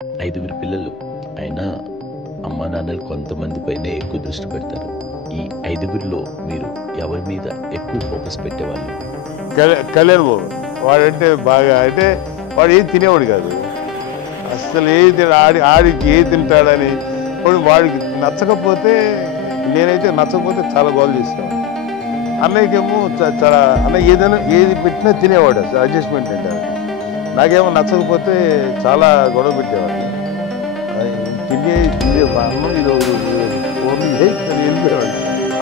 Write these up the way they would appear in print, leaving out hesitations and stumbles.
ఐదుగురు పిల్లలు అయినా అమ్మా నాన్నలు కొంతమంది పైనే ఎక్కువ దృష్టి పెడతారు. ఈ ఐదుగురిలో మీరు ఎవరి మీద ఎక్కువ ఫోకస్ పెట్టేవాళ్ళు? కళ్యాణ్ బాబు వాడంటే బాగా అంటే వాడు ఏది తినేవాడు కాదు అసలు. ఏది ఆడికి ఏది తింటాడని వాడికి నచ్చకపోతే నేనైతే నచ్చకపోతే చాలా గోల్ చేసేవాడు. అన్నయ్యకేమో చాలా అన్నయ్య ఏదైనా ఏది పెట్టినా తినేవాడు, అసలు అడ్జస్ట్మెంట్ అంటారు. నాకేమో నచ్చకపోతే చాలా గొడవ పెట్టేవాడు. తినే అన్నం ఈరోజు వెళ్ళిపోయేవాడు.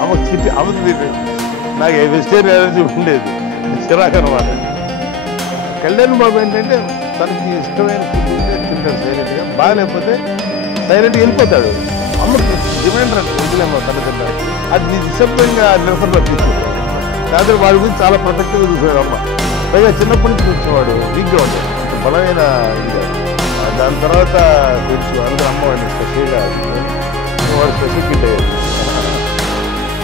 అమ్మకు తింటే నాకు వెజిటేరియన్ ఎనర్జీ ఉండేది, చిరాకు అనమాట. కళ్యాణ్ బాబు ఏంటంటే తనకి ఇష్టమైన ఫుడ్ ఉంటే తింటాడు సైలెంట్గా, బాగాలేకపోతే సైలెంట్గా వెళ్ళిపోతాడు. అమ్మకి డిమాండ్ అంటే వదిలేమో తన తింటాడు. అది నిశ్శబ్దంగా నిరసనలో తీసుకుంటాడు. కాదు వాడి గురించి చాలా ప్రొటెక్ట్గా చూసాడు అమ్మ. పైగా చిన్నప్పటి నుంచి చూసేవాడు, వీక్గా ఉంటాడు, బలమైన ఇది. దాని తర్వాత కొంచెం అందరూ అమ్మ వాడిని స్పెషల్గా వాడు స్పెషల్ కిట్ అయ్యాడు.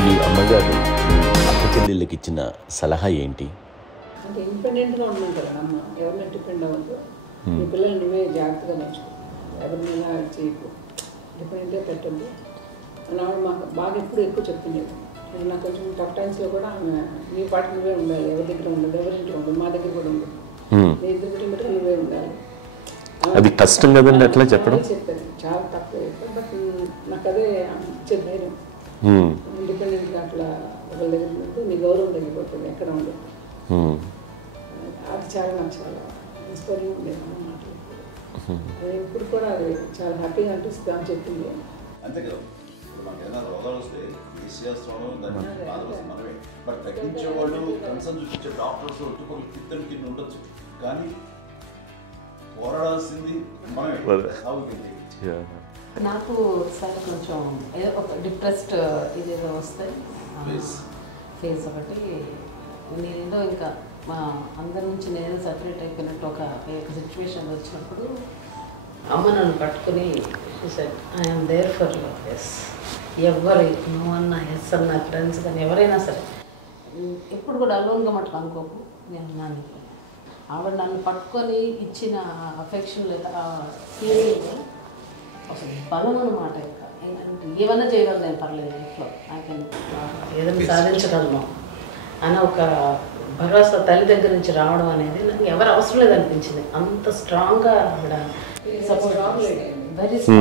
మీ అమ్మగారు మీ అక్క చెల్లెళ్ళకి ఇచ్చిన సలహా ఏంటి? అంటే ఇండిపెండెంట్గా ఉన్నాం కదా అమ్మ, ఎవరిని డిపెండ్ అవ్వద్దు, మీ పిల్లలు నువ్వే జాగ్రత్తగా నేర్చుకో, ఎవరినైనా చేయకు, డిపెండెంట్గా పెట్టద్దు అని ఆవిడ మాకు బాగా ఎప్పుడు ఎక్కువ చెప్తుండేది. నాకు కొంచెం టఫ్ టైమ్స్లో కూడా ఆమె నీ పాటు నువ్వే ఉండాలి, ఎవరి దగ్గర ఉండదు, ఎవరింట్లో ఉండదు, మా దగ్గర కూడా ఉండదు, నీ ఇద్దరు కుటుంబం నువ్వే ఉండాలి. అది కష్టం కదండి అట్లా చెప్పడం? చెప్పేది చాలా తక్కువ, బట్ నాకు అదే ఇచ్చే ధైర్యం. ఇండిపెండెంట్గా అట్లా ఒకళ్ళ దగ్గర ఉంటే నీ గౌరవం తగ్గిపోతుంది, ఎక్కడ ఉండదు. అది చాలా నాకు చాలా ఇన్స్పైరింగ్ ఉండేది అన్న మాటలు. ఇప్పుడు కూడా అది చాలా హ్యాపీగా అనిపిస్తుంది అని చెప్పింది. అంతే కదా, ఇప్పుడు మనకు ఏదైనా రోగాలు వస్తే చేస్తాను దాన్ని బాధపడుతుంది మనమే. బట్ తగ్గించే వాళ్ళు కన్సర్న్ చూపించే డాక్టర్స్ ఒట్టుకోలు ఇద్దరు కింద ఉండొచ్చు, కానీ పోరాడాల్సింది మనమే. నాకు సార్ కొంచెం ఏదో ఒక డిప్రెస్డ్ ఇదేదో వస్తే ఫేస్ ఒకటి నేనేదో ఇంకా మా అందరి నుంచి నేను సపరేట్ అయిపోయినట్టు ఒక సిచ్యువేషన్ వచ్చినప్పుడు అమ్మ నన్ను పట్టుకుని I'm there for you. Yes, ఎవరు నో అన్న ఎస్ అన్న ఫ్రెండ్స్ కానీ ఎవరైనా సరే ఎప్పుడు కూడా అలోన్గా మటుకు అనుకోకు, నేను నాన్న. ఆవిడ నన్ను పట్టుకొని ఇచ్చిన అఫెక్షన్ లేదా ఫీలింగ్ అసలు బలం అన్నమాట. ఇంకా ఏంటంటే ఏమన్నా చేయగలను నేను, పర్లేదు ఇంట్లో ఏదైనా సాధించగలను అని ఒక భరోసా తల్లి దగ్గర నుంచి రావడం అనేది నాకు ఎవరు అవసరం లేదనిపించింది. అంత స్ట్రాంగ్గా ఆవిడ సపోర్ట్, వెరీ స్ట్రాంగ్.